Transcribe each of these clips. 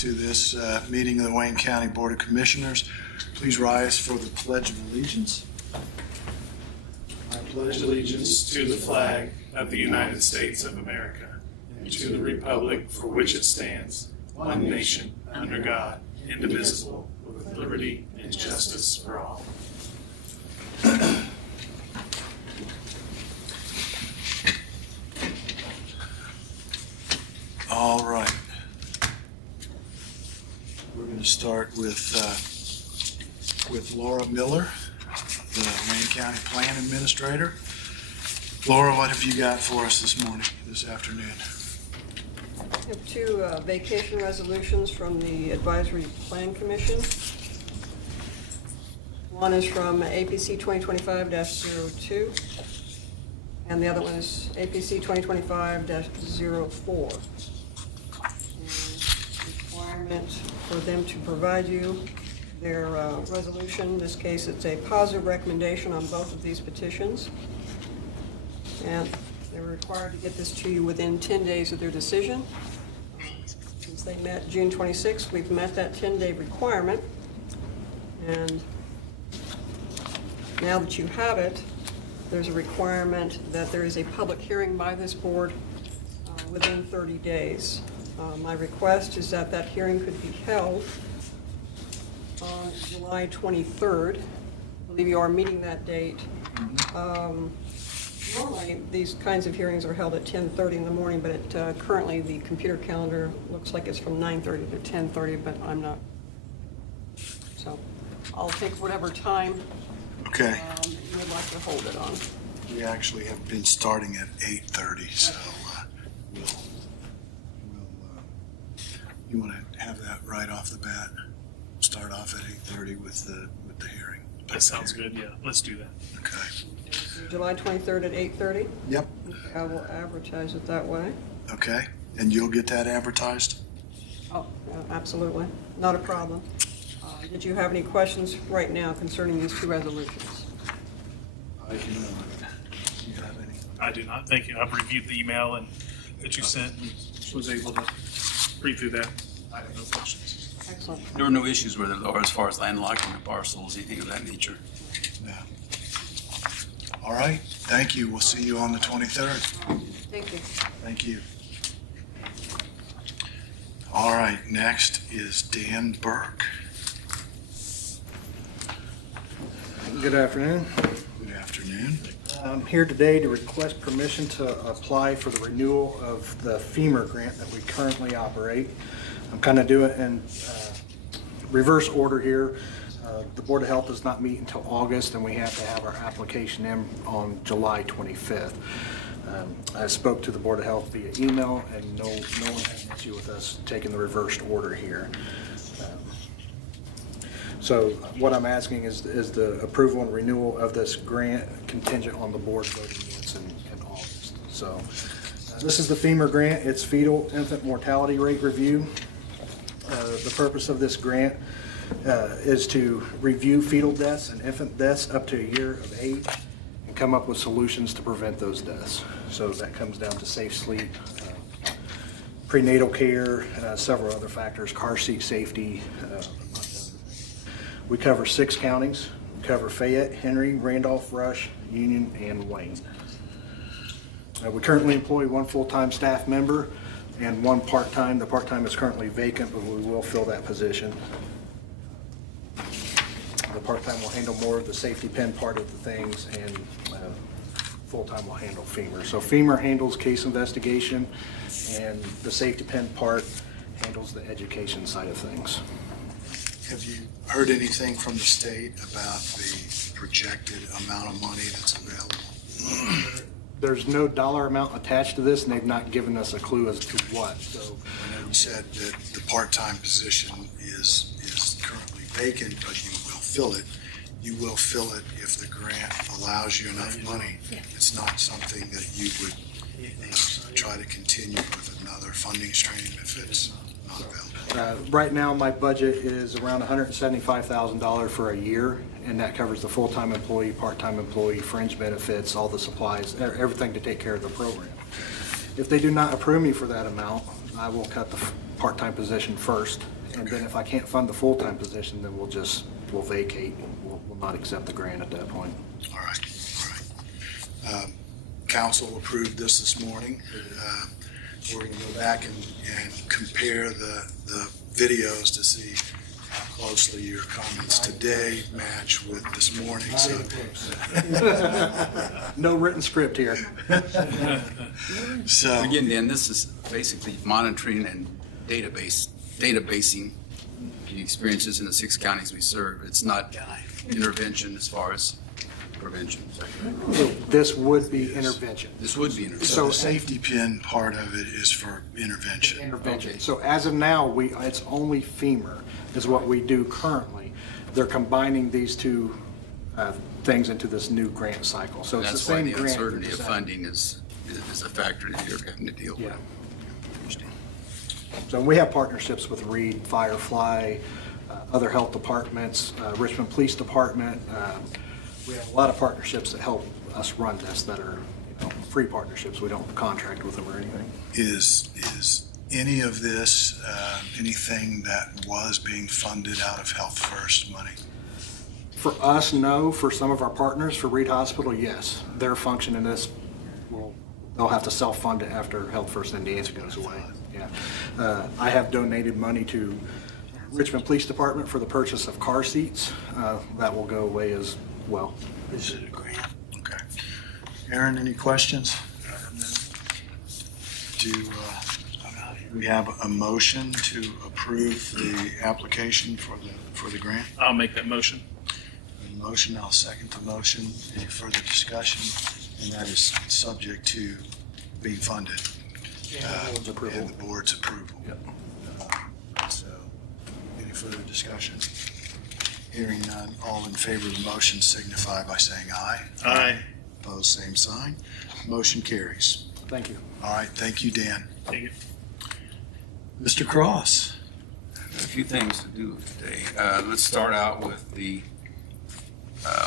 to this meeting of the Wayne County Board of Commissioners. Please rise for the Pledge of Allegiance. I pledge allegiance to the flag of the United States of America and to the republic for which it stands, one nation, under God, indivisible, with liberty and justice for all. All right. We're going to start with Laura Miller, the Wayne County Plan Administrator. Laura, what have you got for us this afternoon? I have two vacation resolutions from the Advisory Plan Commission. One is from APC 2025-02, and the other one is APC 2025-04. Requirement for them to provide you their resolution. In this case, it's a positive recommendation on both of these petitions. And they're required to get this to you within 10 days of their decision. Since they met June 26th, we've met that 10-day requirement. And now that you have it, there's a requirement that there is a public hearing by this board within 30 days. My request is that that hearing could be held on July 23rd. I believe you are meeting that date. Normally, these kinds of hearings are held at 10:30 in the morning, but currently the computer calendar looks like it's from 9:30 to 10:30, but I'm not. So I'll take whatever time Okay. you would like to hold it on. We actually have been starting at 8:30, so you want to have that right off the bat? Start off at 8:30 with the hearing. That sounds good, yeah. Let's do that. Okay. July 23rd at 8:30? Yep. I will advertise it that way. Okay. And you'll get that advertised? Oh, absolutely. Not a problem. Did you have any questions right now concerning these two resolutions? I do not. Do you have any? I do not. Thank you. I've reviewed the email that you sent and was able to read through that. I have no questions. Excellent. There were no issues with it, Laura, as far as landlocking the parcels, anything of that nature. No. All right. Thank you. We'll see you on the 23rd. Thank you. Thank you. All right. Next is Dan Burke. Good afternoon. Good afternoon. I'm here today to request permission to apply for the renewal of the FEMA grant that we currently operate. I'm kind of doing it in reverse order here. The Board of Health does not meet until August, and we have to have our application in on July 25th. I spoke to the Board of Health via email, and no one has an issue with us taking the reversed order here. So what I'm asking is the approval and renewal of this grant contingent on the board voting yes in August. So this is the FEMA grant. It's fetal infant mortality rate review. The purpose of this grant is to review fetal deaths and infant deaths up to a year of age and come up with solutions to prevent those deaths. So that comes down to safe sleep, prenatal care, several other factors, car seat safety. We cover 6 counties. We cover Fayette, Henry, Randolph, Rush, Union, and Wayne. We currently employ 1 full-time staff member and 1 part-time. The part-time is currently vacant, but we will fill that position. The part-time will handle more of the safety pin part of the things, and full-time will handle FEMA. So FEMA handles case investigation, and the safety pin part handles the education side of things. Have you heard anything from the state about the projected amount of money that's available? There's no dollar amount attached to this, and they've not given us a clue as to what. So I know you said that the part-time position is currently vacant, but you will fill it. You will fill it if the grant allows you enough money. It's not something that you would try to continue with another funding stream if it's not available. right now, my budget is around $175,000 for a year, and that covers the full-time employee, part-time employee, fringe benefits, all the supplies, everything to take care of the program. If they do not approve me for that amount, I will cut part-time position first. And then if I can't fund the full-time position, then we'll vacate. We'll not accept the grant at that point. All right, all right. Council approved this morning. We're going to go back and compare the videos to see how closely your comments today match with this morning. So, No written script here. so Again, Dan, this is basically monitoring and databasing the experiences in the 6 counties we serve. It's not intervention as far as prevention. Is that correct? This would be intervention. This would be intervention. so the safety pin part of it is for intervention. Intervention. Okay. So as of now, it's only FEMA is what we do currently. They're combining these two things into this new grant cycle. So it's the That's why same the grant. uncertainty of funding is a factor that you're having to deal with. Yeah. So we have partnerships with Reed, Firefly, other health departments, Richmond Police Department. We have a lot of partnerships that help us run this that are free partnerships. We don't contract with them or anything. Is any of this anything that was being funded out of Health First money? For us, no. For some of our partners, for Reed Hospital, yes. Their function in this, they'll have to self-fund it after Health First Indiana goes away. Yeah. I have donated money to Richmond Police Department for the purchase of car seats. That will go away as well. Is it a grant? Okay. Aaron, any questions? Do we have a motion to approve the application for the grant? I'll make that motion. A motion, I'll second the motion. Any further discussion? And that is subject to being funded. board's approval. And the board's approval. Yep. So, any further discussion? Hearing none, all in favor of the motion signify by saying aye. Aye. Opposed, same sign. Motion carries. Thank you. All right, thank you, Dan. Thank you. Mr. Cross? A few things to do today. Let's start out with the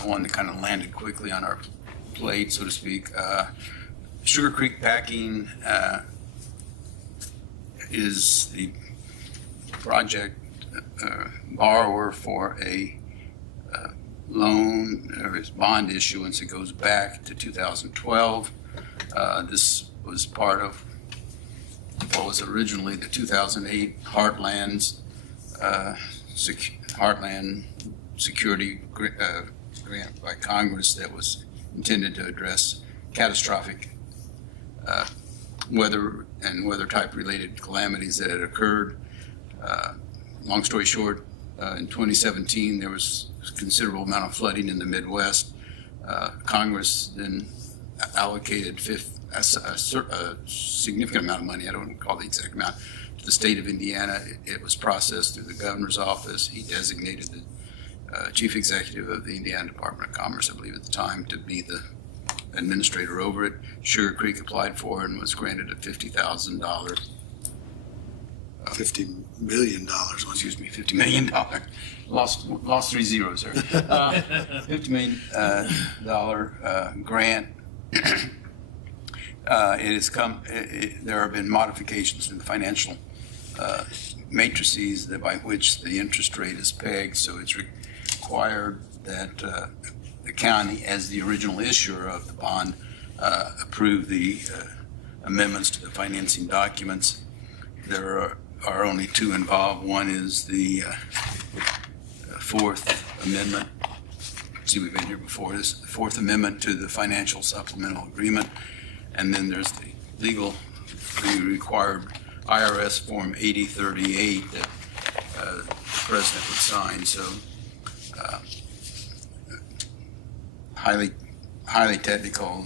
one that kind of landed quickly on our plate, so to speak. Sugar Creek Packing is the project borrower for a loan or his bond issuance. It goes back to 2012. This was part of what was originally the 2008 Heartland Security Grant by Congress that was intended to address catastrophic weather and weather type related calamities that had occurred. Long story short, in 2017 there was a considerable amount of flooding in the Midwest. Congress then allocated a significant amount of money, I don't recall the exact amount, to the state of Indiana. It was processed through the governor's office. He designated the chief executive of the Indiana Department of Commerce, I believe at the time, to be the administrator over it. Sugar Creek applied for it and was granted a $50,000. $50 million. Excuse me, $50 million. Lost 3 zeros there. $50 million grant. It has come. There have been modifications in the financial matrices by which the interest rate is pegged. So it's required that the county, as the original issuer of the bond, approve the amendments to the financing documents. There are only 2 involved. One is the Fourth Amendment. See, we've been here before. This the Fourth Amendment to the Financial Supplemental Agreement. And then there's the required IRS Form 8038 that the president would sign. So highly technical,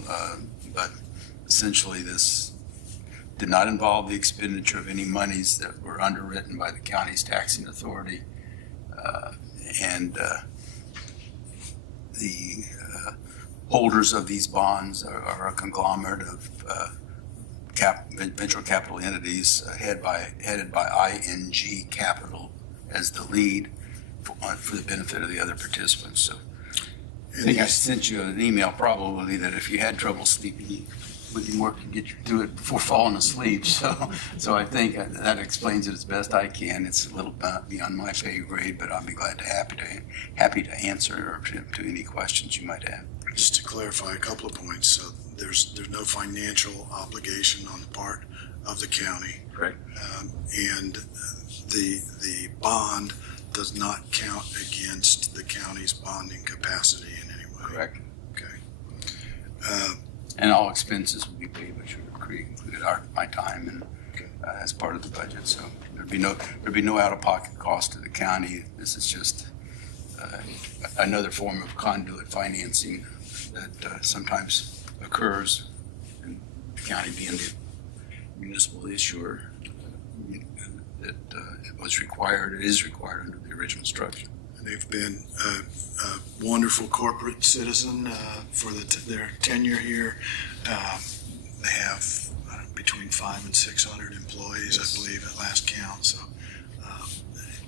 but essentially this did not involve the expenditure of any monies that were underwritten by the county's taxing authority. The holders of these bonds are a conglomerate of venture capital entities headed by ING Capital as the lead for the benefit of the other participants. So I think I sent you an email probably that if you had trouble sleeping put in work to get you through it before falling asleep. So I think that explains it as best I can. It's a little beyond my pay grade, but I'll be happy to answer or to any questions you might have. Just to clarify a couple of points, so there's no financial obligation on the part of the county. Correct. And the bond does not count against the county's bonding capacity in any way. Correct. Okay. And all expenses will be paid by Sugar Creek, including my time and as part of the budget. So there'd be no out-of-pocket cost to the county. This is just another form of conduit financing that sometimes occurs, and the county being the municipal issuer that it is required under the original structure. They've been a wonderful corporate citizen for their tenure here. They have between 500 and 600 employees, I believe, at last count. So,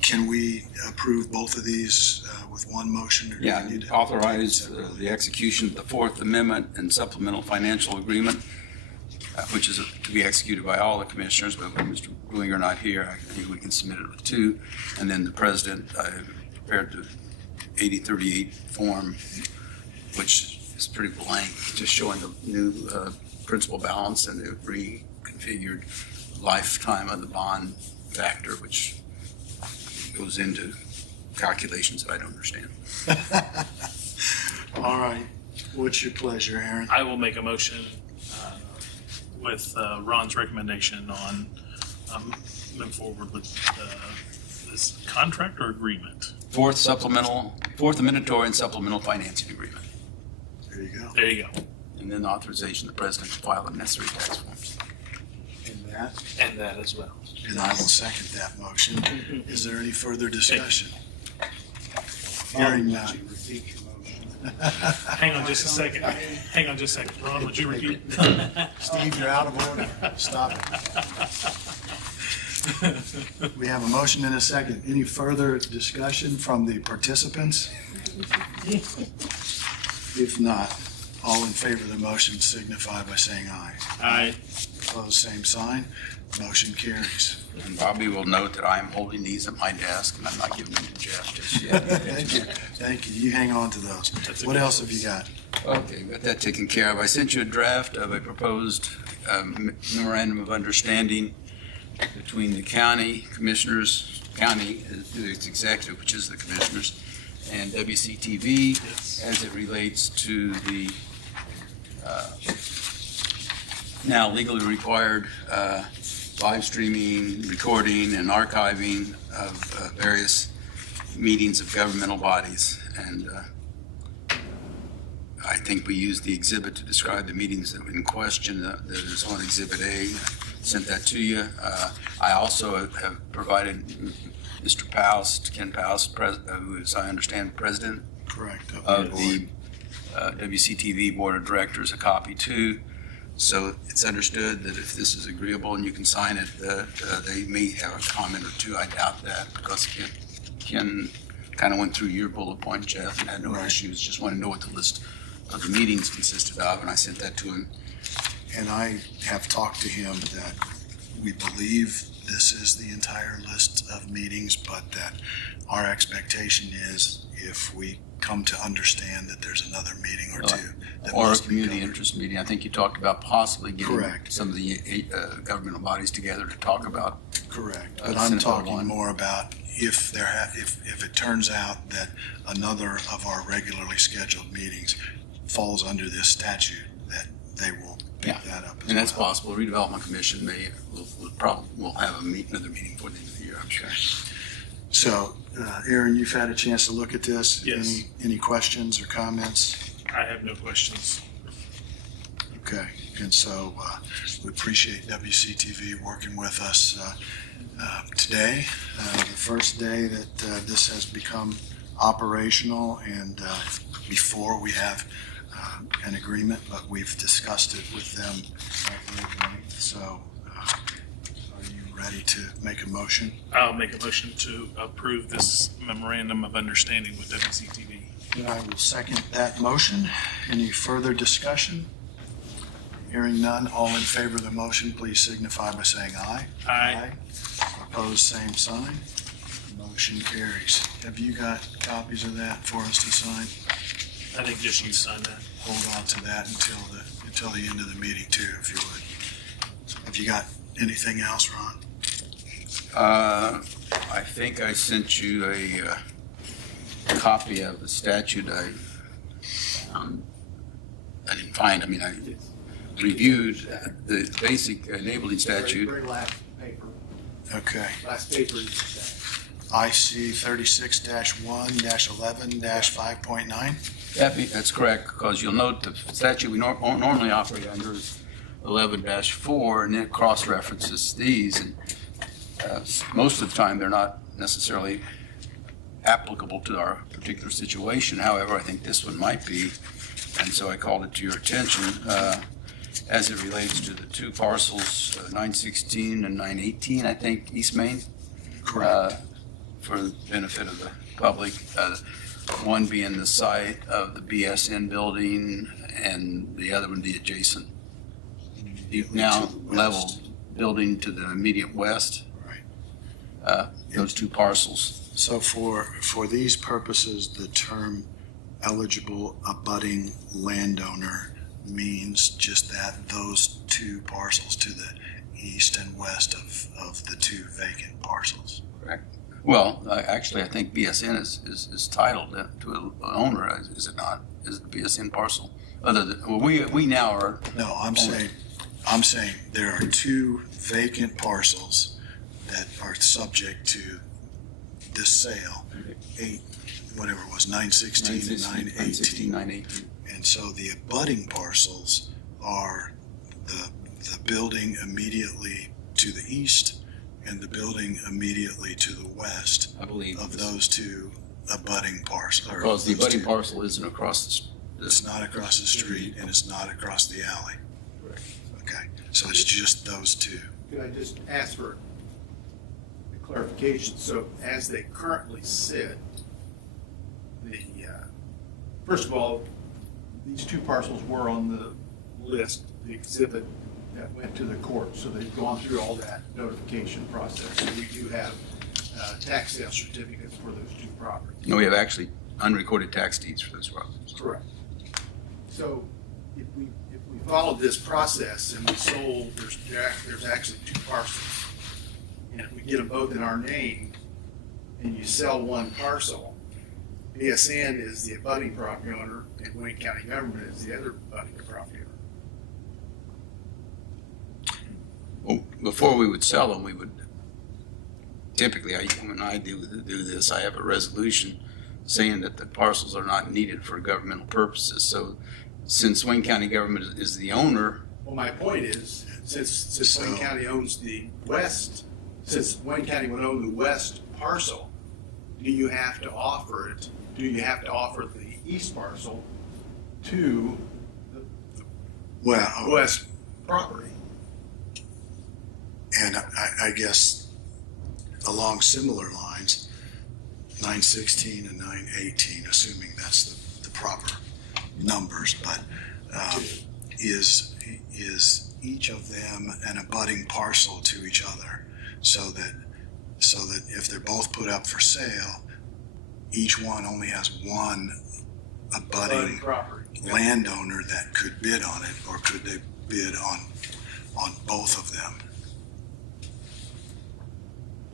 can we approve both of these with one motion? Or do we need to authorize the execution of the Fourth Amendment and supplemental financial agreement, which is to be executed by all the commissioners, but with Mr. Ruinger not here, I think we can submit it with two. And then the president prepared the 8038 form, which is pretty blank, just showing the new principal balance and the reconfigured lifetime of the bond factor, which goes into calculations that I don't understand. All right. What's your pleasure, Aaron? I will make a motion with Ron's recommendation on moving forward with this contract or agreement. Fourth amendatory and supplemental financing agreement. There you go. There you go. And then authorization of the president to file the necessary tax forms. And that as well. And I will second that motion. Is there any further discussion? Hearing none. Hang on just a second. Ron, would you repeat? Steve, you're out of order. Stop it. We have a motion and a second. Any further discussion from the participants? If not, all in favor of the motion signify by saying aye. Aye. Opposed, same sign. Motion carries. And Bobby will note that I am holding these at my desk and I'm not giving them to Jeff just yet. Thank you. Thank you. You hang on to those. What else have you got? Okay, got that taken care of. I sent you a draft of a proposed memorandum of understanding between the county commissioners, its executive, which is the commissioners, and WCTV as it relates to the now legally required live streaming, recording, and archiving of various meetings of governmental bodies. And I think we used the exhibit to describe the meetings that were in question. That is on Exhibit A. Sent that to you. I also have provided Mr. Paust, Ken Paust, who is, I understand, president Correct. of the WCTV Board of Directors, a copy too. So it's understood that if this is agreeable and you can sign it, that they may have a comment or two. I doubt that because Ken kind of went through your bullet point, Jeff, and had no issues. Just wanted to know what the list of the meetings consisted of, and I sent that to him. And I have talked to him that we believe this is the entire list of meetings, but that our expectation is if we come to understand that there's another meeting or two. That Or a must be community covered. interest meeting. I think you talked about possibly getting Correct. some of the governmental bodies together to talk about. Correct, but I'm Senate Bill talking 1. more about if it turns out that another of our regularly scheduled meetings falls under this statute, that they will pick Yeah. that up as And that's well. possible. Redevelopment Commission will have another meeting before the end of the year, I'm sure. So, Aaron, you've had a chance to look at this. Yes. Any questions or comments? I have no questions. Okay, and so we appreciate WCTV working with us today, the first day that this has become operational, and before we have an agreement, but we've discussed it with them at great length. So are you ready to make a motion? I'll make a motion to approve this memorandum of understanding with WCTV. And I will second that motion. Any further discussion? Hearing none, all in favor of the motion, please signify by saying aye. Aye. Opposed, same sign. Motion carries. Have you got copies of that for us to sign? I think just you sign that. Hold on to that until the end of the meeting too, if you would. Have you got anything else, Ron? I think I sent you a copy of the statute I didn't find. I mean, I reviewed the basic enabling statute. Very last paper, Okay. last paper you said. IC 36-1-11-5.9. That's correct, because you'll note the statute we normally operate under is 11-4, and it cross-references these, and most of the time, they're not necessarily applicable to our particular situation. However, I think this one might be, and so I called it to your attention as it relates to the two parcels, 916 and 918, I think, East Main. Correct. For the benefit of the public, one being the site of the BSN building and the other one the adjacent, now level building to the immediate west. Right. Those two parcels. So for these purposes, the term eligible abutting landowner means just that, those two parcels to the east and west of the two vacant parcels. Correct. Well, actually, I think BSN is titled to an owner, is it not? Is it the BSN parcel? Other than, well, we now are. No, I'm saying there are two vacant parcels that are subject to this sale, whatever it was, 916 and 918. 918. And so the abutting parcels are the building immediately to the east and the building immediately to the west, I believe, of those two abutting parcels. Because the abutting parcel isn't across It's not across the street and it's not across the alley. Correct. Okay, so it's just those two. Could I just ask for a clarification? So as they currently sit, first of all, these two parcels were on the list, the exhibit that went to the court, so they've gone through all that notification process. So we do have tax sale certificates for those two properties. No, we have actually unrecorded tax deeds for those properties. Correct. So if we followed this process and we sold, there's actually two parcels. And if we get them both in our name and you sell one parcel, BSN is the abutting property owner and Wayne County government is the other abutting property owner. Well, before we would sell them, we would typically, when I do this, I have a resolution saying that the parcels are not needed for governmental purposes. So since Wayne County government is the owner. Well, my point is, since Wayne County owns the west, since Wayne County would own the west parcel, do you have to offer it? Do you have to offer the east parcel to the west property? And I guess along similar lines, 916 and 918, assuming that's the proper numbers, but is each of them an abutting parcel to each other, so that if they're both put up for sale, each one only has one abutting property landowner that could bid on it, or could they bid on both of them?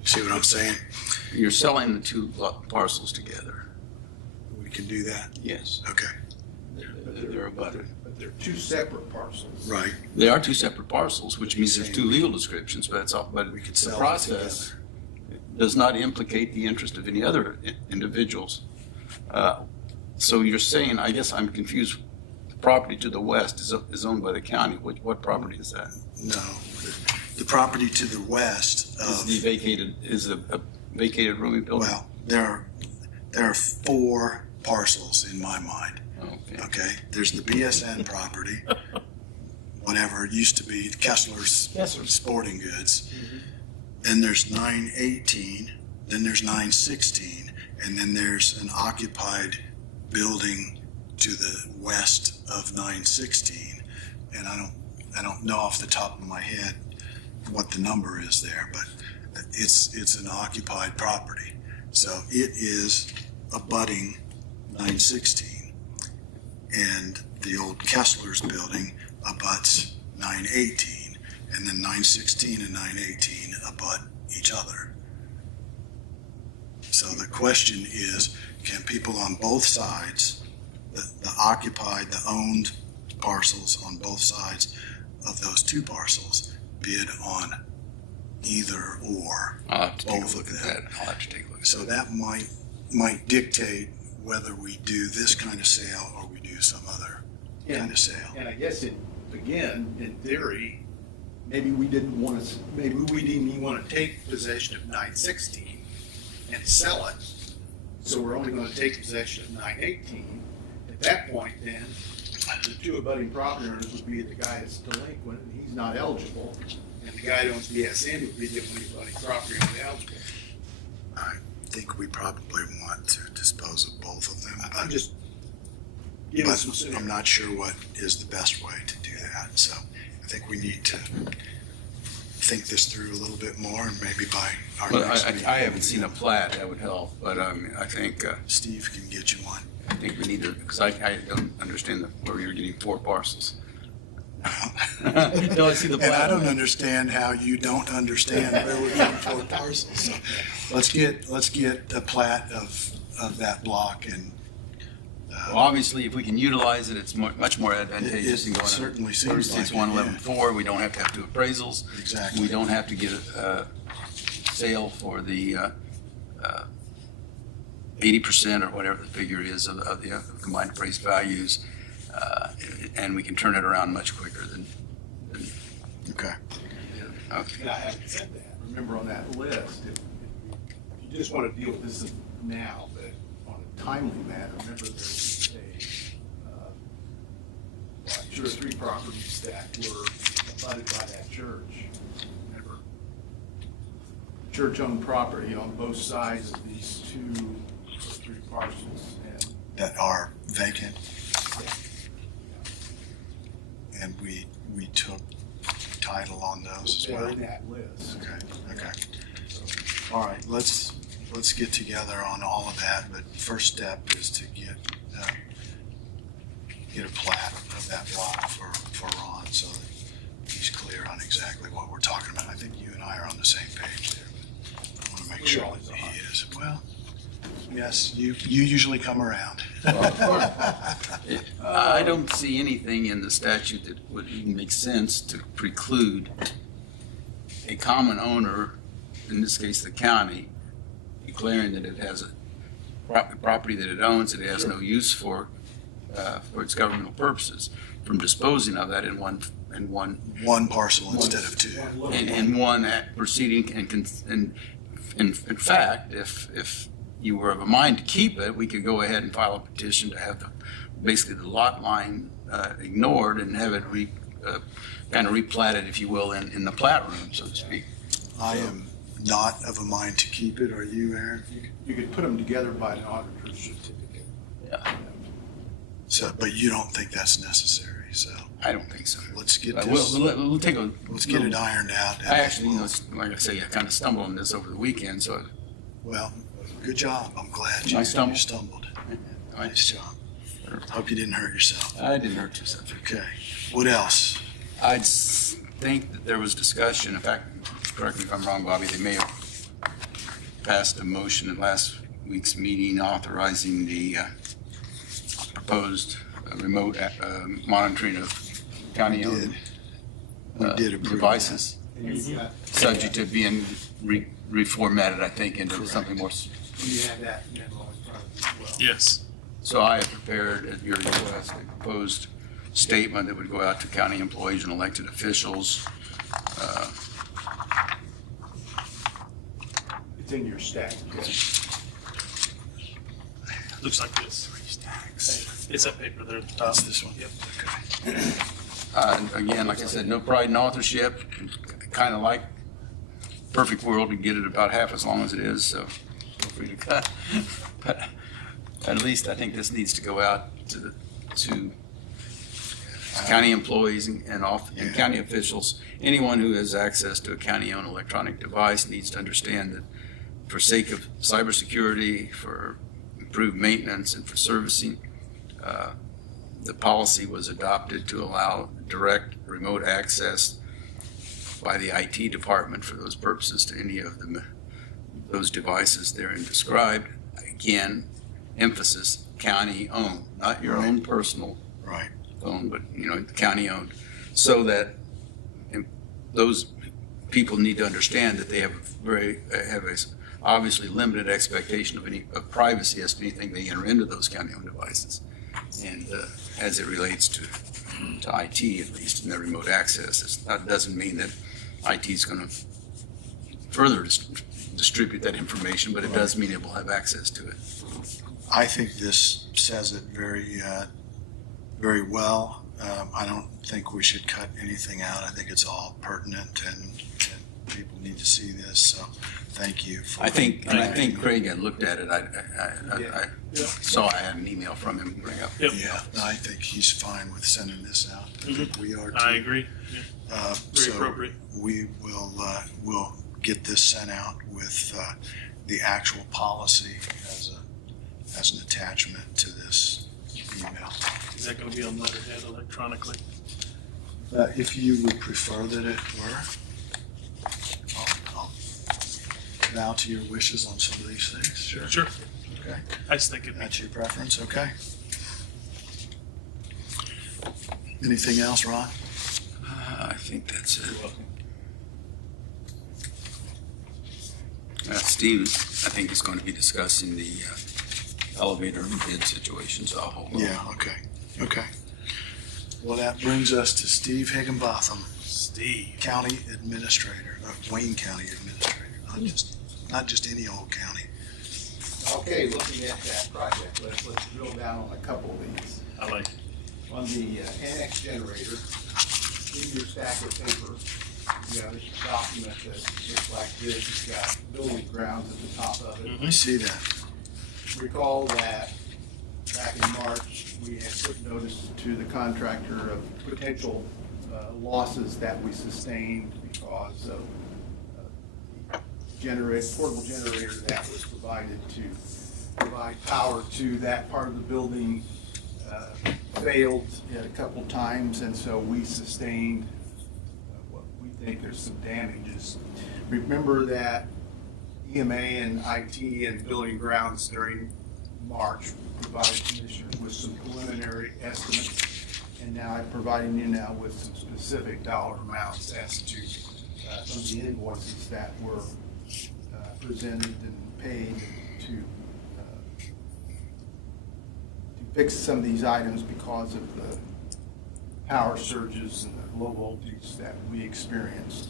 See what I'm saying? You're selling the two parcels together. We can do that? Yes. Okay, They're abutted. But they're two separate parcels. right. They are two separate parcels, which means there's two legal descriptions, but it's all, but We could the sell them process together. does not implicate the interest of any other individuals. So you're saying, I guess I'm confused, the property to the west is owned by the county. What property is that? No, the property to the west of, Is a vacated rooming building? well, there are four parcels in my mind, Okay. okay? There's the BSN property, whatever it used to be, Kessler's Sporting Goods. Then there's 918, then there's 916, and then there's an occupied building to the west of 916. And I I don't know off the top of my head what the number is there, but it's an occupied property. So it is abutting 916, and the old Kessler's building abuts 918, and then 916 and 918 abut each other. So the question is, can people on both sides, the occupied, the owned parcels on both sides of those two parcels, bid on either or I'll have to take a both look of at them? that. I'll have to take a look at So that might dictate whether we do this kind of sale or we do some other kind of sale. And I guess in theory, maybe we didn't even want to take possession of 916 and sell it. So we're only going to take possession of 918. At that point, then, the two abutting property owners would be the guy that's delinquent and he's not eligible, and the guy that owns BSN would be the only abutting property owner eligible. I think we probably want to dispose of both of them. I'm just giving some But scenarios. I'm not sure what is the best way to do that. So I think we need to think this through a little bit more, and maybe by our Well, next meeting. I haven't seen a plat, that would help, but I think Steve can get you one. we need to, because I don't understand where you're getting 4 parcels. Until I see the And I plat. don't understand how you don't understand where we're getting 4 parcels. So let's get a plat of that block, and Well, obviously, if we can utilize it, it's much more advantageous than It going to certainly seems like it, 36-111-4. We don't have to have 2 appraisals. Exactly. We don't have to get a sale for the 80% or whatever the figure is of the combined appraised values, and we can turn it around much quicker than. okay. Okay. And I haven't said that. Remember on that list, if you just want to deal with this now, but on a timely manner, remember there's like 2 or 3 properties that were abutted by that church. Remember, church-owned property on both sides of these 2 or 3 parcels, and That are vacant, and we took title on those as they're well. in that list. Okay. All right, let's get together on all of that, but first step is to get a plat of that block for Ron, so that he's clear on exactly what we're talking about. I think you and I are on the same page there, but I want to make We sure always that are. he is. Well, yes, you usually come around. I don't see anything in the statute that would even make sense to preclude a common owner, in this case the county, declaring that it has a property that it owns that it has no use for its governmental purposes, from disposing of that in one One parcel instead of 2. in one proceeding, and in fact, if you were of a mind to keep it, we could go ahead and file a petition to have basically the lot line ignored and have it kind of replatted, if you will, in the plat room, so to speak. I am not of a mind to keep it. Are you, Aaron? You could put them together by an auditor's certificate. Yeah. So, but you don't think that's necessary, so I don't think so. let's get We'll this, we'll take a. let's get it ironed out. I actually, like I say, I kind of stumbled on this over the weekend, so Well, good job. I'm glad I you stumbled. stumbled. Nice job. Hope you didn't hurt yourself. I didn't hurt too much. Okay. What else? I think that there was discussion, in fact, correct me if I'm wrong, Bobby, they may have passed a motion at last week's meeting authorizing the proposed remote monitoring of county-owned We did approve devices, You got- subject to being reformatted, I think, into something more. You have that memo in front of you as well. Yes. So I have prepared at your request a proposed statement that would go out to county employees and elected officials. It's in your stack. Looks like this. It's that paper there at the top. That's this one. Yep. Again, like I said, no pride in authorship, kind of like perfect world, we get it about half as long as it is, so feel free to cut. But at least I think this needs to go out to county employees and county officials, anyone who has access to a county-owned electronic device needs to understand that for sake of cybersecurity, for improved maintenance, and for servicing, the policy was adopted to allow direct remote access by the IT department for those purposes to any of those devices therein described. Again, emphasis, county-owned, not your own personal Right. phone, but, county-owned, so that those people need to understand that they have a obviously limited expectation of privacy as to anything they enter into those county-owned devices. And as it relates to IT, at least in their remote access, that doesn't mean that IT is going to further distribute that information, but it does mean it will have access to it. I think this says it very, very well. I don't think we should cut anything out. I think it's all pertinent, and people need to see this. So, thank you. I think Craig had looked at it. I saw I had an email from him bring up. Yep. Yeah, I think he's fine with sending this out. I think we are too. I agree. Very So appropriate. we will we'll get this sent out with the actual policy as an attachment to this email. Is that going to be on letterhead electronically? If you would prefer that it were, I'll bow to your wishes on some of these things. Sure. Sure. Okay. I just think it'd be. That's your preference. Okay. Anything else, Ron? I think that's it. Steve, I think, is going to be discussing the elevator bid situation, so I'll hold on. Yeah. Okay. Okay. Well, that brings us to Steve Higginbotham, Steve. County Administrator, Wayne County Administrator, not just any old county. Okay, looking at that project list, let's drill down on a couple of these. I like it. On the annex generator, in your stack of paper, you have this document that looks like this. It's got building grounds at the top of it. I see that. Recall that back in March, we had put notice to the contractor of potential losses that we sustained because of portable generator that was provided to provide power to that part of the building failed a couple times, and so we sustained what we think there's some damages. Remember that EMA and IT and building grounds during March provided commissioners with some preliminary estimates, and now I'm providing you now with some specific dollar amounts as to some of the invoices that were presented and paid to fix some of these items because of the power surges and the low voltage that we experienced.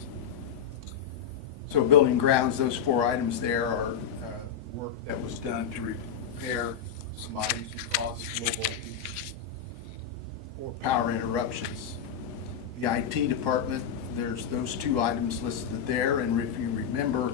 So building grounds, those four items there are work that was done to repair some items because of low voltage or power interruptions. The IT department, there's those two items listed there, and if you remember,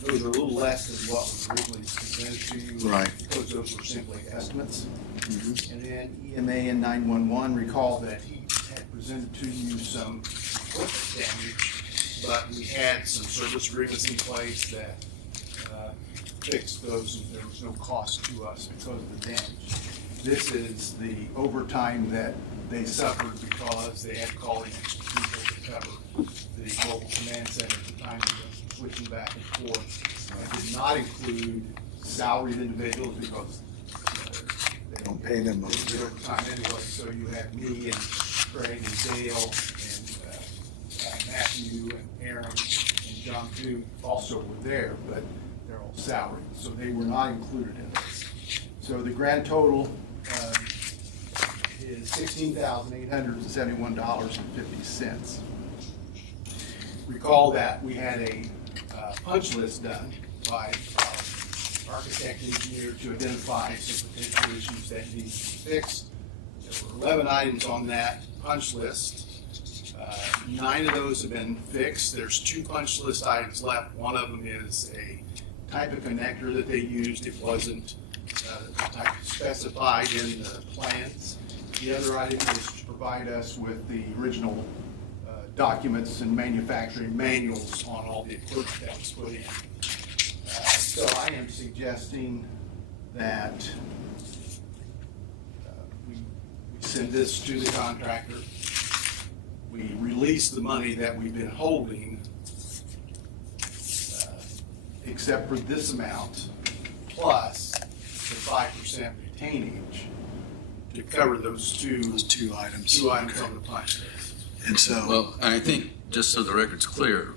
those are a little less than what was originally presented to you. Right. Because those were simply estimates. Mm-hmm. And then EMA and 911, recall that he had presented to you some equipment damage, but we had some service agreements in place that fixed those, and there was no cost to us because of the damage. This is the overtime that they suffered because they had calling extra people to cover the mobile command center at the time of switching back and forth. It did not include salaried individuals because they Don't pay them they do overtime anyway. So you had me and Craig and Dale and Matthew and Aaron and John too also were there, but they're all salaried, so they were not included in this. So the grand total is $16,871.50. Recall that we had a punch list done by our architect engineer to identify some potential issues that need to be fixed. There were 11 items on that punch list. 9 of those have been fixed. There's 2 punch list items left. One of them is a type of connector that they used. It wasn't the type specified in the plans. The other item is to provide us with the original documents and manufacturing manuals on all the equipment that was put in. So I am suggesting that we send this to the contractor. We release the money that we've been holding, except for this amount, plus the 5% retainage to cover those two items. two items Okay. on the punch list. And so, Well, and I think, just so the record's clear,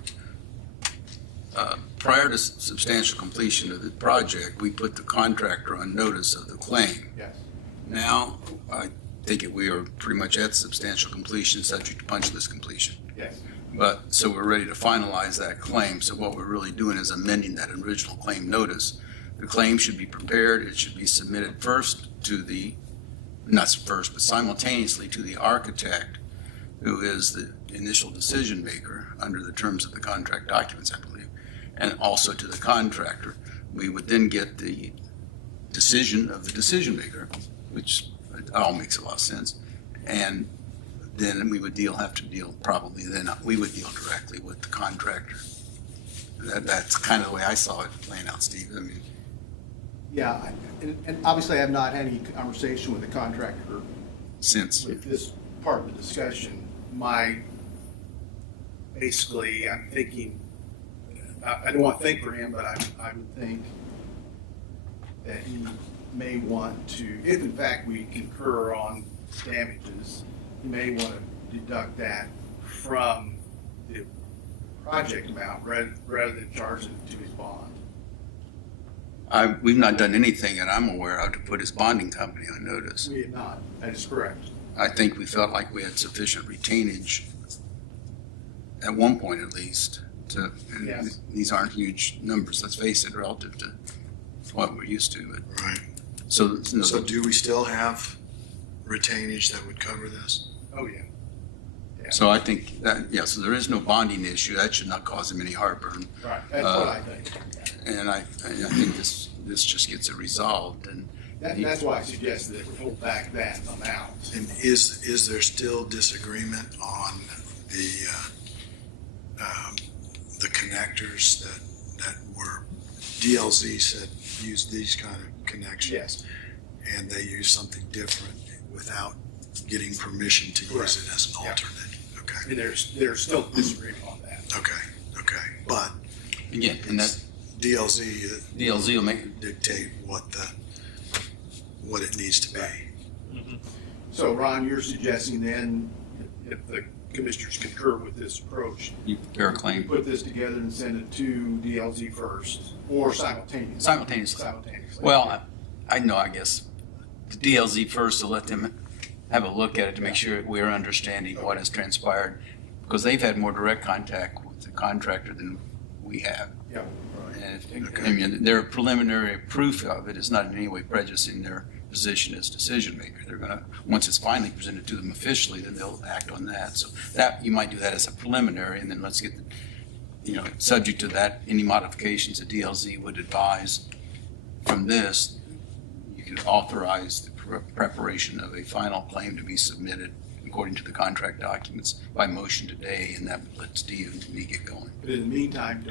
prior to substantial completion of the project, we put the contractor on notice of the claim. Yes. Now, I think we are pretty much at substantial completion, subject to punch list completion. Yes. But, so we're ready to finalize that claim, so what we're really doing is amending that original claim notice. The claim should be prepared, it should be submitted first to the, not first, but simultaneously to the architect, who is the initial decision maker under the terms of the contract documents, I believe, and also to the contractor. We would then get the decision of the decision maker, which all makes a lot of sense, and then we would have to deal we would deal directly with the contractor. That's kind of the way I saw it playing out, Steve. I mean, Yeah, and obviously I have not had any conversation with the contractor since, with this part of the discussion. Basically, I'm thinking, I don't want to think for him, but I would think that he may want to, if in fact we concur on damages, he may want to deduct that from the project amount rather than charging it to his bond. we've not done anything that I'm aware of to put his bonding company on notice. We have not, that is correct. I think we felt like we had sufficient retainage, at one point at least, and Yes. these aren't huge numbers, let's face it, relative to what we're used to, but, right. so, So do we still have retainage that would cover this? Oh, yeah. so I think that, yeah, so there is no bonding issue, that should not cause him any heartburn. Right, that's what I think. And I think this just gets it resolved, and That's why I suggested that we hold back that amount. And is there still disagreement on the connectors that were, DLZ said use these kind of connections? Yes. And they use something different without getting permission to Correct. use it as an Yeah. alternate? Okay, And there's still disagreement on that. okay. But again, and that DLZ DLZ will make, dictate what it needs to be. So Ron, you're suggesting then, if the commissioners concur with this approach, you prepare a we claim put this together and send it to DLZ first, or simultaneously? simultaneously. Simultaneously. Well, I know, I guess, the DLZ first to let them have a look at it to make sure we're understanding what has transpired, because they've had more direct contact with the contractor than we have. Yeah. And I mean, their preliminary proof of it is not in any way prejudicing their position as decision maker. They're gonna, once it's finally presented to them officially, then they'll act on that. So that, you might do that as a preliminary, and then let's get, subject to that, any modifications that DLZ would advise from this, you could authorize the preparation of a final claim to be submitted according to the contract documents by motion today, and that would let Steve and me get going. But in the meantime,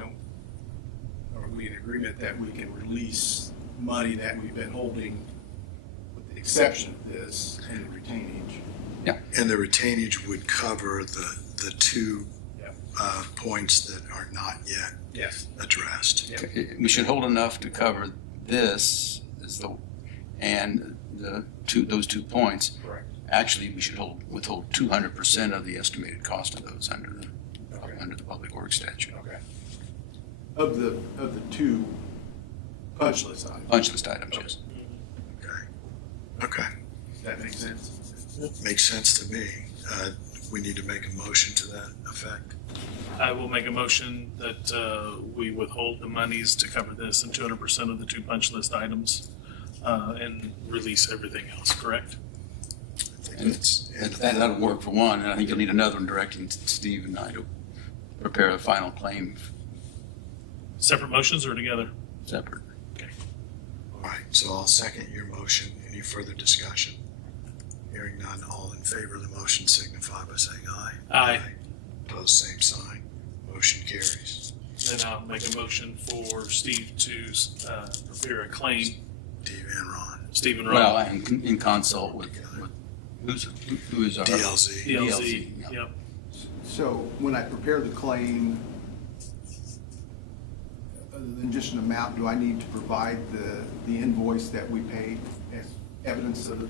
are we in agreement that we can release money that we've been holding, with the exception of this, and the retainage? And the retainage would cover the two Yep. points that are not yet Yes. addressed. Yeah. We should hold enough to cover this and those 2 points. Correct. Actually, we should withhold 200% of the estimated cost of those under the Public Works statute. Okay. Of the two punch list items. Punch list items, yes. Okay, Does that make sense? makes sense to me. We need to make a motion to that effect. I will make a motion that we withhold the monies to cover this and 200% of the two punch list items and release everything else, correct? I think And that's, that'll work for one, and I think you'll need another one directing Steve and I to prepare a final claim Separate motions or together? separate. all right, so I'll second your motion. Any further discussion? Hearing none, all in favor of the motion signify by saying aye. Aye. Opposed, same sign. Motion carries. Then I'll make a motion for Steve to prepare a claim. Steve and Ron. Stephen Well, Rowe, in consult with who is our? DLZ. DLC. yeah. Yep. So when I prepare the claim, other than just an amount, do I need to provide the invoice that we paid as evidence of the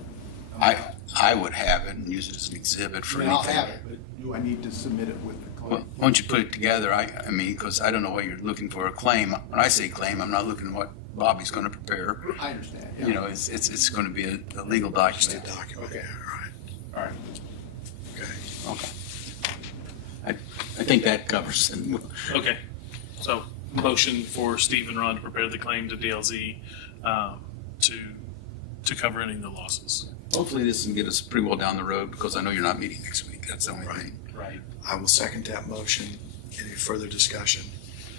amount? I would have it and use it as an exhibit for I mean, I'll anything. have it, but do I need to submit it with the Well, claim? once you put it together, I mean, because I don't know what you're looking for a claim. When I say claim, I'm not looking at what Bobby's going to prepare. I understand, yeah. You know, it's going to be a legal Just a document. document, Okay. yeah, right. All right. Okay. Okay. I think that covers it. Okay. So motion for Steve and Ron to prepare the claim to DLZ to cover any of the losses. Hopefully this can get us pretty well down the road because I know you're not meeting next week. That's the only Right. thing. Right. I will second that motion. Any further discussion?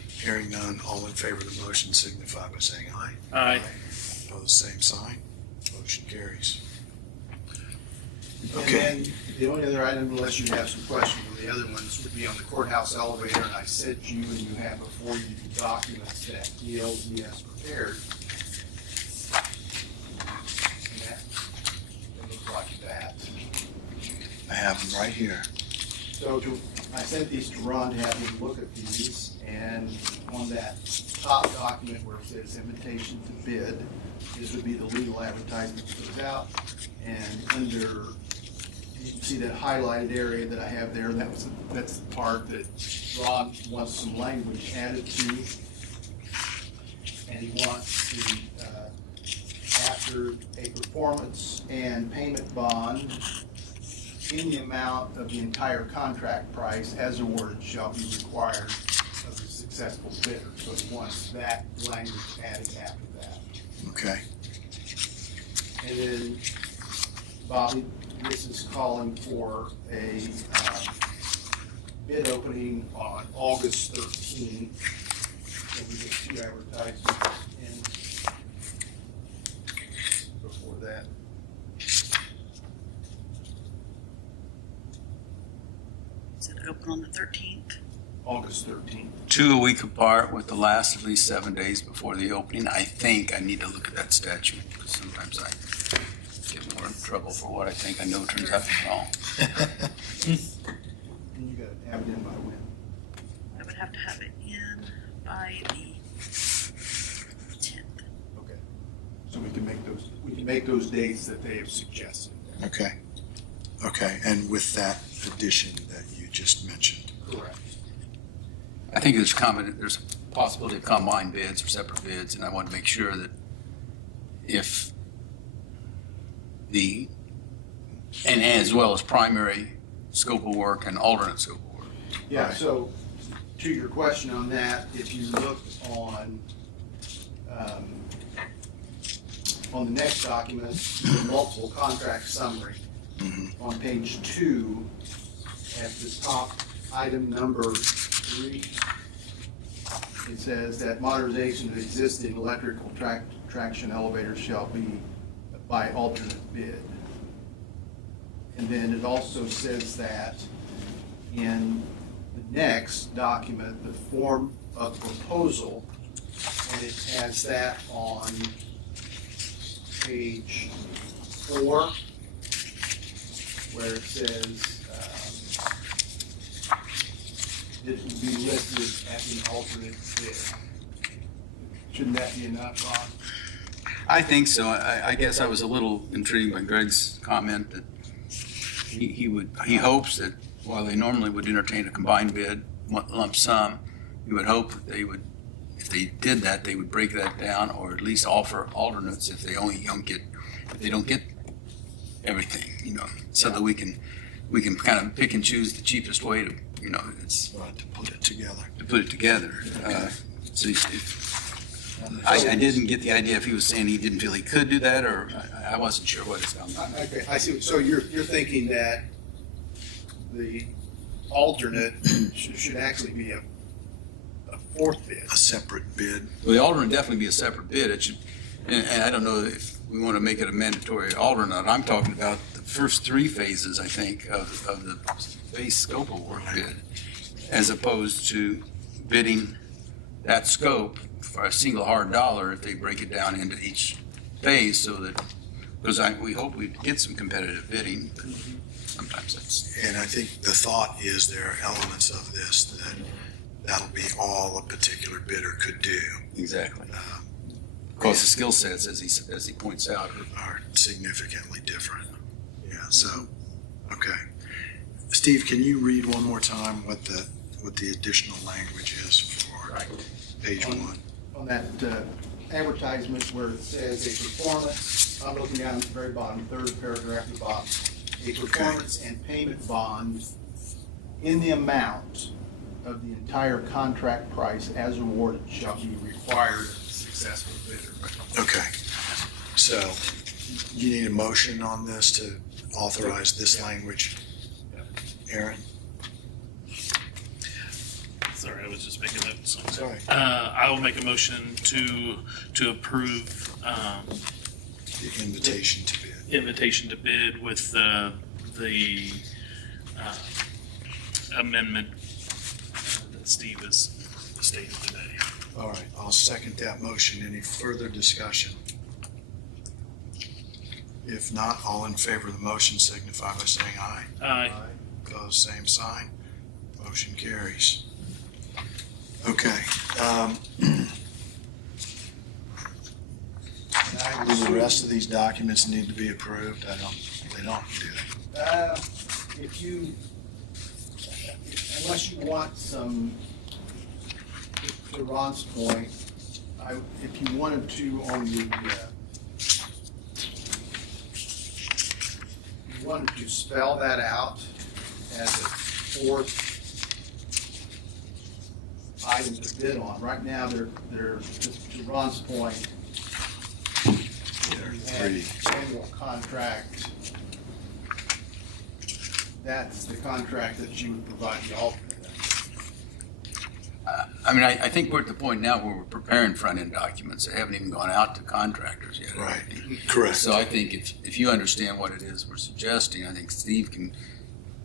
Hearing none, all in favor of the motion signify by saying aye. Aye. Opposed, same sign. Motion carries. And Okay. then the only other item, unless you have some questions on the other ones, would be on the courthouse elevator, and I sent you and you have before you the documents that DLZ has prepared. And that, it looks like that. I have them right here. So I sent these to Ron to have him look at these, and on that top document where it says invitation to bid, this would be the legal advertisement that goes out, and under, you can see that highlighted area that I have there, that's the part that Ron wants some language added to, and he wants the, after a performance and payment bond in the amount of the entire contract price as awarded shall be required of the successful bidder. So he wants that language added after that. Okay. And then, Bobby, this is calling for a bid opening on August 13th. And we get 2 advertisements in before that. Is it open on the 13th? August 13th. 2 a week apart with the last at least 7 days before the opening. I think I need to look at that statute because sometimes I get more in trouble for what I think I know turns out to be wrong. And you gotta have it in by when? I would have to have it in by the 10th. Okay. So we can make those dates that they have suggested. Okay. Okay, and with that addition that you just mentioned. Correct. I think there's a possibility of combined bids or separate bids, and I want to make sure that if and as well as primary scope of work and alternate scope of work. Yeah, Right. so to your question on that, if you look on the next document, the multiple contract summary, on page 2, at the top, item number 3, it says that modernization of existing electrical traction elevators shall be by alternate bid. And then it also says that in the next document, the form of proposal, and it has that on page 4, where it says, it will be listed as an alternate bid. Shouldn't that be enough, Ron? I think so. I guess I was a little intrigued by Greg's comment that he hopes that while they normally would entertain a combined bid lump sum, he would hope that they would, if they did that, they would break that down or at least offer alternates if they don't get everything, so that we can kind of pick and choose the cheapest way to, Right, to put it together. So I didn't get the idea if he was saying he didn't feel he could do that, or I wasn't sure what his comment. Okay, I see. So you're thinking that the alternate should actually be a fourth bid. A separate bid. Well, the alternate definitely be a separate bid. It should, and I don't know if we want to make it a mandatory alternate. I'm talking about the first three phases, I think, of the base scope of work bid, as opposed to bidding that scope for a single hard dollar if they break it down into each phase, so that, because we hope we get some competitive bidding, but sometimes that's. And I think the thought is there are elements of this that'll be all a particular bidder could do. Exactly. Because the skill sets, as he points out, Are significantly different. Yeah, so, okay. Steve, can you read one more time what the additional language is for page one? On that advertisement where it says a performance, I'm looking down at the very bottom, third paragraph at the bottom. A performance and payment bond in the amount of the entire contract price as awarded shall be required of the successful bidder. Okay, so you need a motion on this to authorize this language? Aaron? Sorry, I was just making notes. Sorry. I will make a motion to approve The invitation to bid. invitation to bid with the amendment that Steve has stated today. All right, I'll second that motion. Any further discussion? If not, all in favor of the motion signify by saying aye. Aye. Opposed, same sign. Motion carries. Okay. Do the rest of these documents need to be approved? They don't, do they? If you, unless you want some, to Ron's point, if you wanted to on the, you wanted to spell that out as a fourth item to bid on. Right now, they're just to Ron's point, There are three. annual contract. That's the contract that you would provide the alternate. I mean, I think we're at the point now where we're preparing front-end documents that haven't even gone out to contractors yet. Right, correct. So I think if you understand what it is we're suggesting, I think Steve can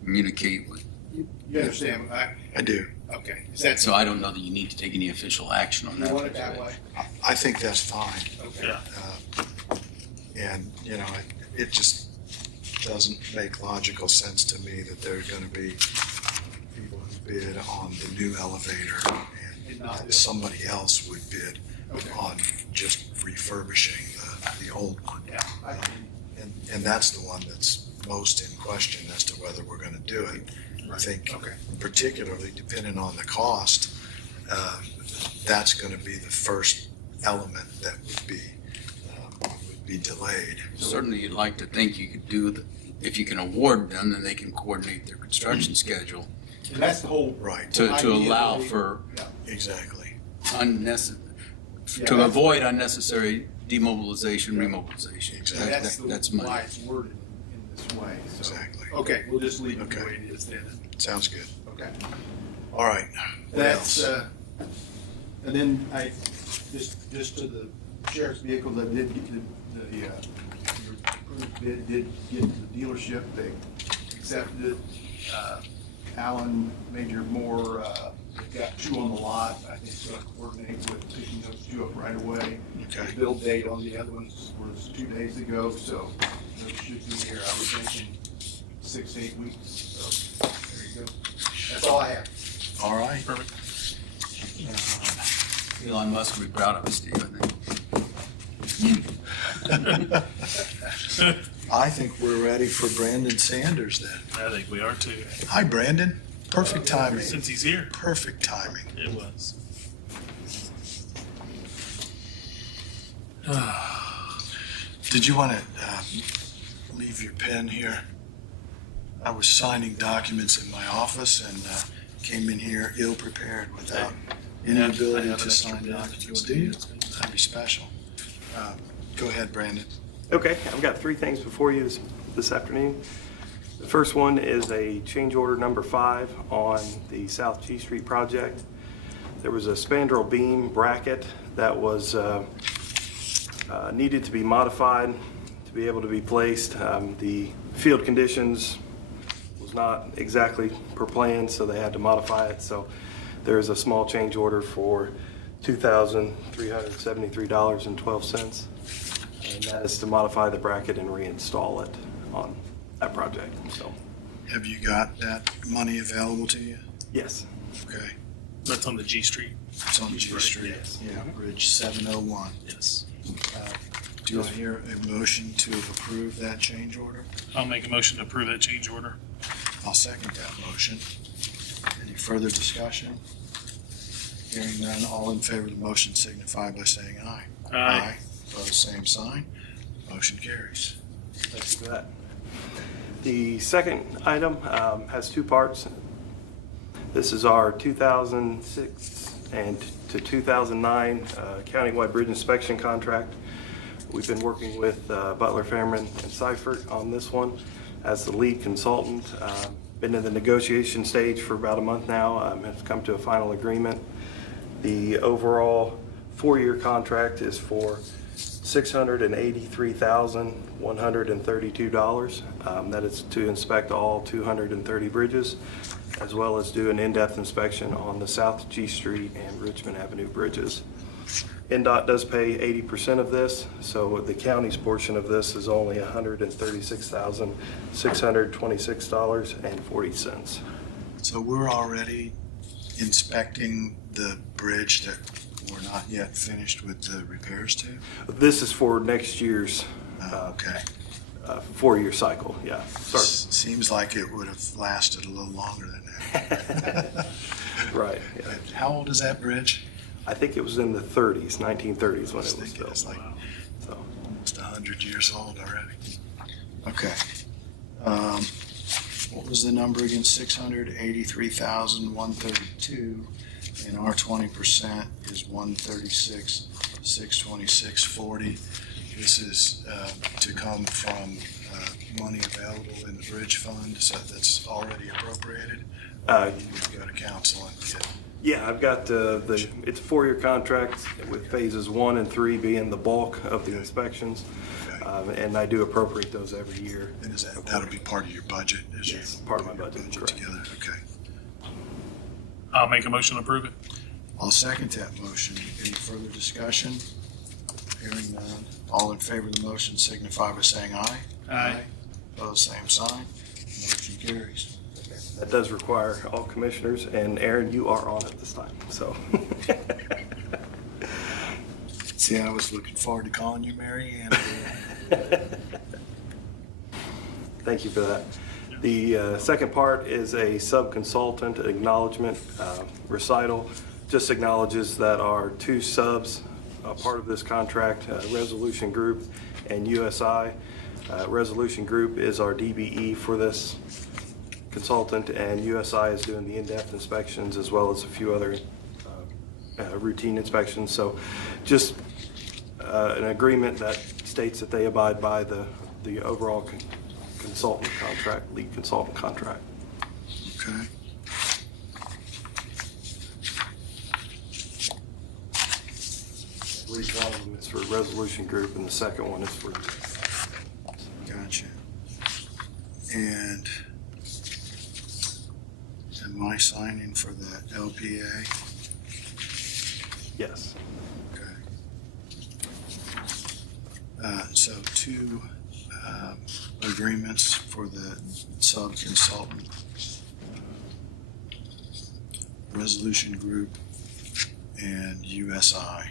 communicate with. You understand? I do. Okay. Is that, So I don't know that you need to take any official action on you that. want it that way? I think that's fine. Okay. Yeah. And, it just doesn't make logical sense to me that there are going to be people who bid on the new elevator and that somebody else would bid Okay. on just refurbishing the old one. Yeah. And that's the one that's most in question as to whether we're going to do it. I think Okay. particularly depending on the cost, that's going to be the first element that would be delayed. Certainly, you'd like to think you could do, if you can award them, then they can coordinate their construction schedule And that's the whole. Right, to idea allow that we- for Yeah. exactly. unnecessary, Yeah, to that's- avoid unnecessary demobilization, remobilization. Exactly. That's why money. it's worded in this way. So. Exactly. Okay, we'll just leave it the Okay. way it is then. Sounds good. Okay. All right. What That's, else? and then just to the sheriff's vehicle that did get your approved bid did get to the dealership. They accepted it. Alan Major Moore, they've got two on the lot. I think he's gonna coordinate with picking those two up right away. Okay. The build date on the other ones was 2 days ago, so those should be here, I was thinking 6 to 8 weeks. So there you go. That's all I have. All right. Perfect. Elon Musk will be proud of us, Steve, I think. I think we're ready for Brandon Sanders then. I think we are too. Hi, Brandon. Perfect timing. Since he's here, Perfect timing. it was. Did you want to leave your pen here? I was signing documents in my office and came in here ill-prepared without any I ability have to an extra sign pen if documents. you want Do to you? use it. That'd be special. Go ahead, Brandon. Okay, I've got three things before you this afternoon. The first one is a change order number 5 on the South G Street project. There was a spandrel beam bracket that was needed to be modified to be able to be placed. The field conditions was not exactly per plan, so they had to modify it. So there is a small change order for $2,373.12, and that is to modify the bracket and reinstall it on that project. So, Have you got that money available to you? yes. Okay. That's on the G Street. It's on G Street. Yes. Yeah, Bridge 701. Yes. Do I hear a motion to approve that change order? I'll make a motion to approve that change order. I'll second that motion. Any further discussion? Hearing none, all in favor of the motion signify by saying aye. Aye. Opposed, same sign. Motion carries. Thank you for that. The second item has two parts. This is our 2006 and to 2009 countywide bridge inspection contract. We've been working with Butler, Fairman, and Seifert on this one as the lead consultant. Been in the negotiation stage for about a month now. Have come to a final agreement. The overall four-year contract is for $683,132. That is to inspect all 230 bridges, as well as do an in-depth inspection on the South G Street and Richmond Avenue bridges. NDOT does pay 80% of this, so the county's portion of this is only $136,626.40. So we're already inspecting the bridge that we're not yet finished with the repairs to? This is for next year's Okay. four-year cycle, yeah. Sorry. Seems like it would have lasted a little longer than that. Right, yeah. But how old is that bridge? I think it was in the 30s, 1930s when I it was was thinking built. it's like So, almost 100 years old already. Okay. What was the number again? 683,132, and our 20% is 136,626.40. This is to come from money available in the bridge fund, so that's already appropriated. We've got to council and get. yeah, I've got it's a four-year contract with phases 1 and 3 being the bulk of the inspections. Okay. And I do appropriate those every year. And is that'll be part of your budget? As Yes, you part of my put your budget, correct. together. Okay. I'll make a motion to approve it. I'll second that motion. Any further discussion? Hearing none. All in favor of the motion signify by saying aye. Aye. Opposed, same sign. Motion carries. That does require all commissioners, and Aaron, you are on it this time, so. See, I was looking forward to calling you Mary Ann. Thank you for that. The second part is a sub-consultant acknowledgement recital. Just acknowledges that our two subs, part of this contract, Resolution Group and USI. Resolution Group is our DBE for this consultant, and USI is doing the in-depth inspections as well as a few other routine inspections. So just an agreement that states that they abide by the overall consultant contract, lead consultant contract. Okay. At least one of them is for Resolution Group, and the second one is for. Gotcha. And am I signing for the LPA? Yes. Okay. So two agreements for the sub-consultant. Resolution Group and USI.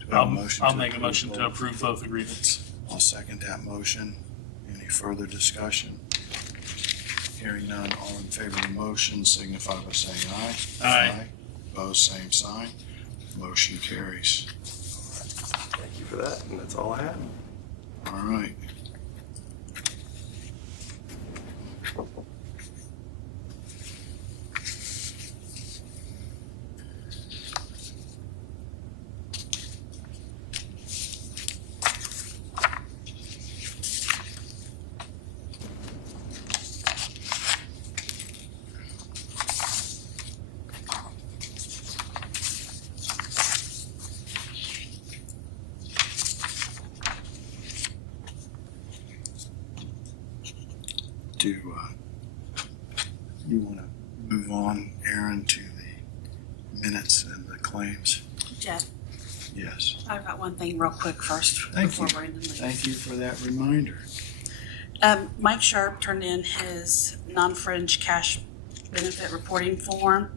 Do I have a motion I'll to make a approve motion to both? approve both agreements. I'll second that motion. Any further discussion? Hearing none, all in favor of the motion signify by saying aye. Aye. Opposed, same sign. Motion carries. Thank you for that, and that's all I have. All right. to, you want to move on, Aaron, to the minutes and the claims? Jeff, Yes. I've got one thing real quick first Thank before you. Brandon leaves. Thank you for that reminder. Mike Sharp turned in his non-fringe cash benefit reporting form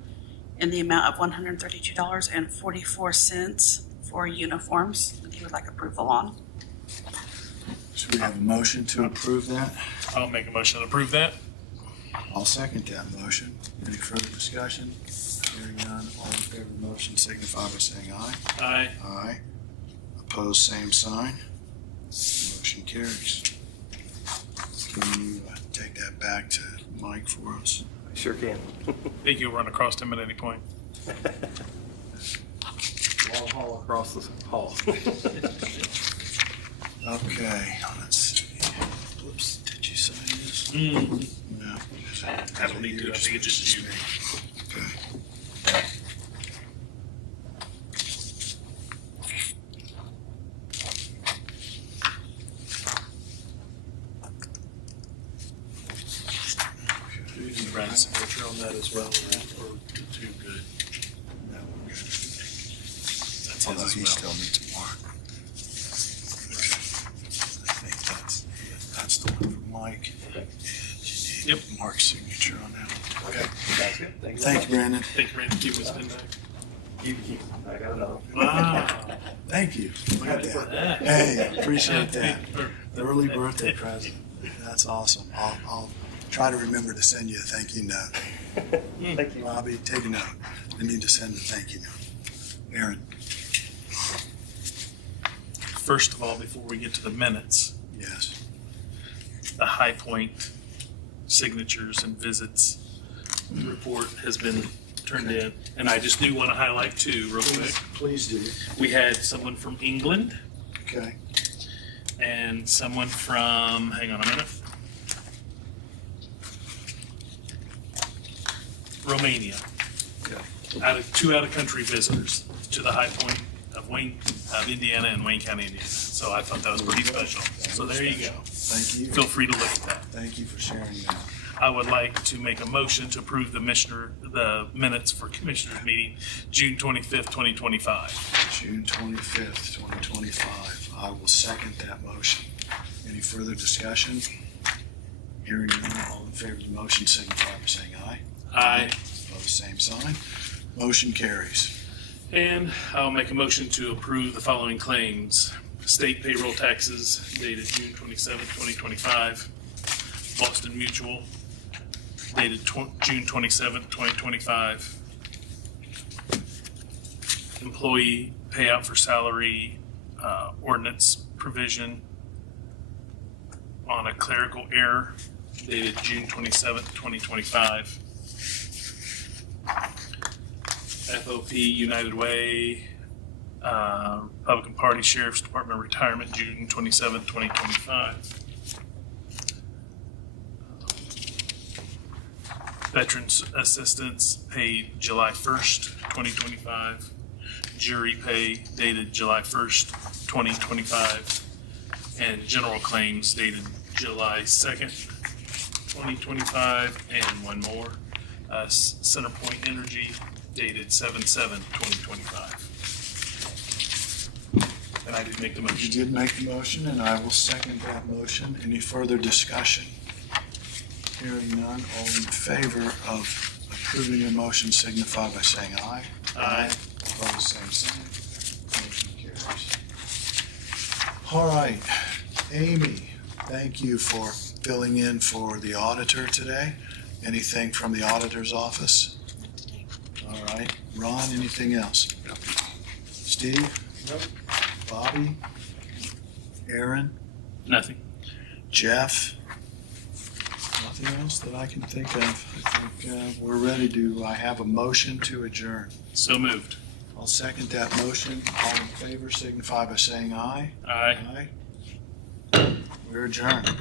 in the amount of $132.44 for uniforms that he would like approval on. So we have a motion to approve that. I'll make a motion to approve that. I'll second that motion. Any further discussion? Hearing none, all in favor of the motion signify by saying aye. Aye. Aye. Opposed, same sign. Motion carries. Can you take that back to Mike for us? I sure can. I think you'll run across him at any point. Long haul across the hall. Okay, let's see. Whoops, did you sign this? No. I don't need to. I think it's just you. Okay. Brad, signature on that as well, or too good. No, we're good. That's Although his he as still well. needs a mark. I think that's the one from Mike. And you need Yep. Mark's signature on that one. Okay. That's good. Thank you. Thank you, Brandon. Think Brandon, keep his pen back. You can keep it. I got another. Wow. Thank you. Look at that. that. Hey, appreciate that. Or- Early birthday present. That's awesome. I'll try to remember to send you a thank you note. Thank you. Bobby, take a note. I need to send a thank you note. Aaron, First of all, before we get to the minutes, yes. the High Point signatures and visits report has been turned in. And I just do want to highlight two real quick. Please do. We had someone from England Okay. and someone from, hang on a minute, Romania. Okay. Two out-of-country visitors to the High Point of Indiana and Wayne County, Indiana. So I thought that was pretty special. So there you go. Thank you. Feel free to look at that. Thank you for sharing that. I would like to make a motion to approve the minutes for Commissioners meeting June 25th, 2025. June 25th, 2025. I will second that motion. Any further discussion? Hearing none, all in favor of the motion signify by saying aye. Aye. Opposed, same sign. Motion carries. And I'll make a motion to approve the following claims. State payroll taxes dated June 27th, 2025. Boston Mutual dated June 27th, 2025. Employee payout for salary ordinance provision on a clerical error dated June 27th, 2025. FOP United Way, Republican Party Sheriff's Department Retirement, June 27th, 2025. Veterans Assistance paid July 1st, 2025. Jury pay dated July 1st, 2025. And general claims dated July 2nd, 2025. And one more, CenterPoint Energy dated 7/7/2025. And I did make the You motion. did make the motion, and I will second that motion. Any further discussion? Hearing none, all in favor of approving the motion signify by saying aye. Aye. Opposed, same sign. Motion carries. All right, Amy, thank you for filling in for the auditor today. Anything from the auditor's office? All right, Ron, anything else? Steve? Nope. Bobby? Aaron? Nothing. Jeff? Nothing else that I can think of. I think we're ready to, I have a motion to adjourn. So moved. I'll second that motion. All in favor signify by saying aye. Aye. Aye. We're adjourned.